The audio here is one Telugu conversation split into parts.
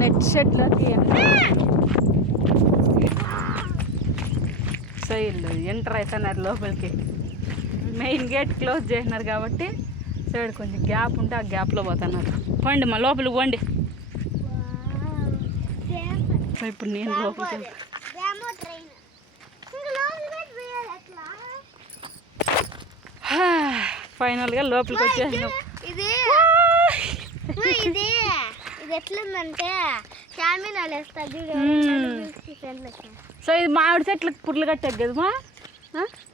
నెట్ షెడ్లోకి సో వీళ్ళు ఎంటర్ అవుతున్నారు లోపలికి. మెయిన్ గేట్ క్లోజ్ చేసినారు కాబట్టి సైడ్ కొంచెం గ్యాప్ ఉంటే ఆ గ్యాప్లో పోతున్నారు. పోండి మా లోపలికి పోండి. సో ఇప్పుడు నేను లోపలికి ఫైనల్గా లోపలికి వచ్చేసాను. ఇది ఎట్లుందంటే సో ఇది మామిడి చెట్లకు పుర్లు కట్టారు కదమ్మా.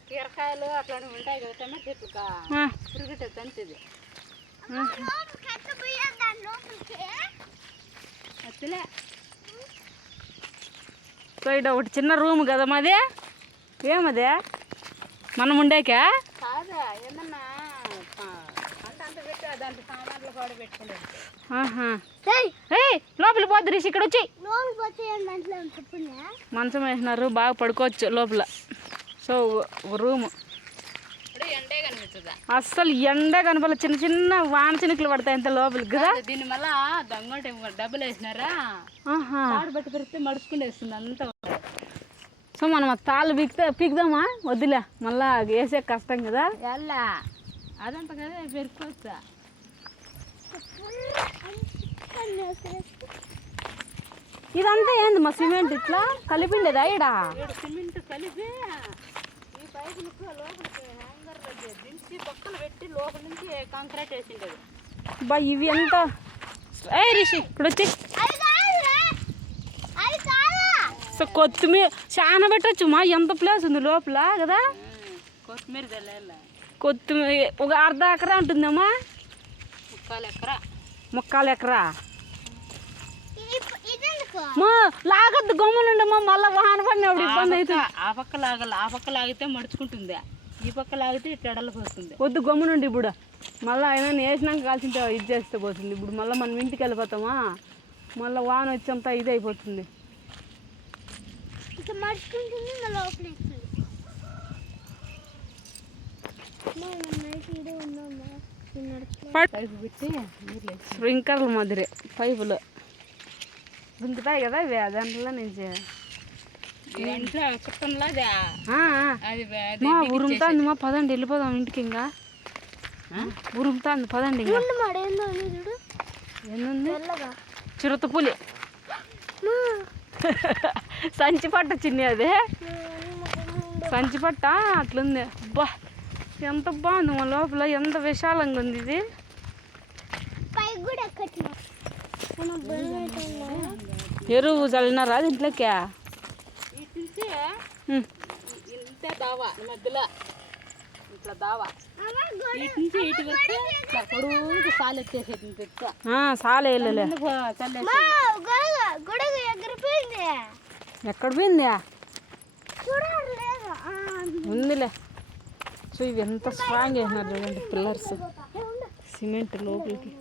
కీరకాయలు అట్లాంటివి ఉంటాయి కదా, టమాటా చెట్లకు పురుగు కట్టేది అంతే. ఇది అసలే సో ఇది ఒకటి చిన్న రూమ్ కదా మాది. ఏమదే మనం ఉండేకా కాదా? ఏమన్నా లోపల పోద్దు రిషి. ఇక్కడ వచ్చి మంచం వేసినారు, బాగా పడుకోవచ్చు లోపల. సో రూమ్ అస్సలు ఎండే కనపడలే, చిన్న చిన్న వాన చినుకులు పడతాయి అంత లోపలికి కదా. దీని వల్ల దొంగ డబ్బులు వేసినారా, బట్టి పెరిగితే మడుచుకుని వేస్తుంది అంతా. సో మనం ఆ తాళ్ళు పీకుదామా? వద్దులే, మళ్ళా వేసే కష్టం కదా. ఎలా అదంతా కదా పెరుక్కోవచ్చా. ఇదంతా ఏంది మా సిమెంట్ ఇట్లా కలిపిండేదా? ఈడ సిమెంట్ కలిపి ఈ పైపులకు లోపలికి హ్యాంగర్లో దించి పక్కన పెట్టి లోపల నుంచి కాంక్రీట్ వేసిండేది. బా ఇవి ఎంత రిషి ఇక్కడ వచ్చి. సో కొత్తిమీర చాలా పెట్టచ్చు మా, ఎంత ప్లేస్ ఉంది లోపల కదా. కొత్తిమీర కొత్తిమీర ఒక అర్ధ ఎకరా ఉంటుందమ్మా. ముక్కాలు ఎకరా మా లాగద్దు, గమ్మునుండమ్మా. మళ్ళీ వాహన పడినప్పుడు ఇబ్బంది అవుతుంది. ఆ పక్క లాగాలి, ఆ పక్క లాగితే మడుచుకుంటుంది, ఈ పక్క లాగితే ఇట్టడలకు వస్తుంది. వద్దు గమ్మునుండి. ఇప్పుడు మళ్ళీ ఏమైనా వేసినాక కాల్చింటే ఇది చేస్తే పోతుంది. ఇప్పుడు మళ్ళీ మనం ఇంటికి వెళ్ళిపోతామా, మళ్ళీ వాన వచ్చేంతా ఇది అయిపోతుంది. స్ప్రింకర్ల మాదిరి పైపులు గుంతుతాయి కదా ఇవి, దాంట్లో నుంచి ఉరుముతుంది మా. పదండి వెళ్ళిపోదాం ఇంటికి. ఇంకా ఉరుముతుంది, పదండి. ఏంది చిరుతపులి సంచిపట్ట చిన్ని, అదే సంచిపట్ట అట్లుంది. అబ్బా ఎంత బాగుంది మా లోపల, ఎంత విశాలంగా ఉంది ఇది. ఎరువు చల్లినారా దీంట్లోకి? సాలే ఎక్కడ పోయిందా? ఉందిలే. సో ఇవి ఎంత స్ట్రాంగ్ వేసినారు చూడండి పిల్లర్స్, సిమెంట్ లోపలికి.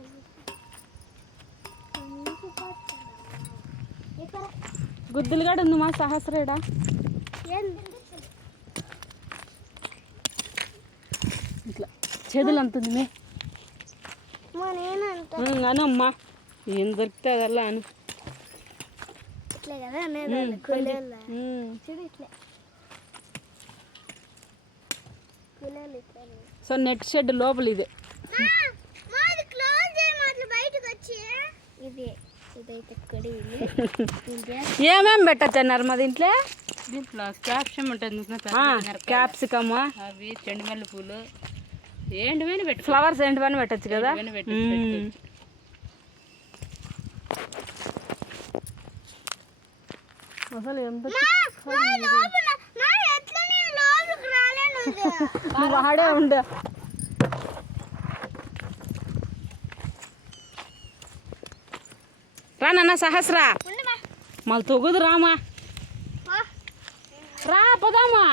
గుద్దులు కూడా ఉంది మా సహస్రేడా. ఇట్లా చెదులు అంతుంది మే అను అమ్మా. ఏం దొరికితే అదల్లా అను. సో నెట్ షెడ్ లోపల ఇది. ఏమేమి పెట్టచ్చు అన్నారు మా దీంట్లో? దీంట్లో క్యాప్సికమ్ ఉంటుంది, క్యాప్సికమ్, అవి చెండుమల్లి పూలు, ఏంటివైనా పెట్టు, ఫ్లవర్స్ ఏంటివైనా పెట్టచ్చు కదా. అసలు ఎంత వాడే ఉండ. రా నాన్న సహస్రా, మళ్ళీ తొగుదు రామా, రా పోదామా.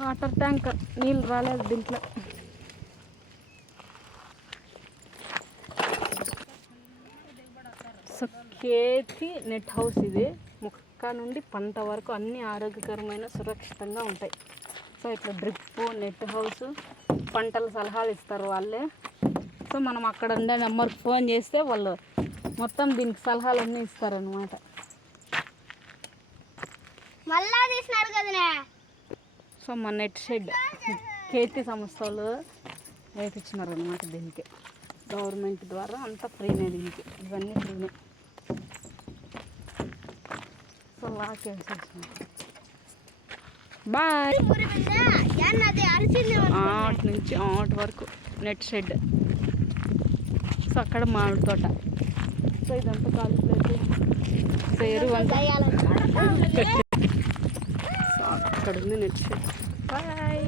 వాటర్ ట్యాంక్ నీళ్ళు రాలేదు దీంట్లో. సో కేతి నెట్ హౌస్ ఇది. మొక్క నుండి పంట వరకు అన్ని ఆరోగ్యకరమైన సురక్షితంగా ఉంటాయి. సో ఇట్లా డ్రిప్ నెట్ హౌస్ పంటల సలహాలు ఇస్తారు వాళ్ళే. సో మనం అక్కడ ఉండే నెంబర్కి ఫోన్ చేస్తే వాళ్ళు మొత్తం దీనికి సలహాలన్నీ ఇస్తారనమాట. మళ్ళా తీసినారు కదనే. సో మా నెట్ షెడ్ కేతి సంస్థ వాళ్ళు వేయించినారనమాట. దీనికి గవర్నమెంట్ ద్వారా అంతా ఫ్రీనే, దీనికి ఇవన్నీ ఫ్రీనే. సో లాక్ వేసేసినారు. బాయ్. ఆటు నుంచి ఆటు వరకు నెట్ షెడ్. సో అక్కడ మామిడి తోట. సో ఇదంతా ఖాళీ ప్లేస్. సో ఎరువు అంతా సో అక్కడ ఉంది నెట్ షెడ్. బాయ్.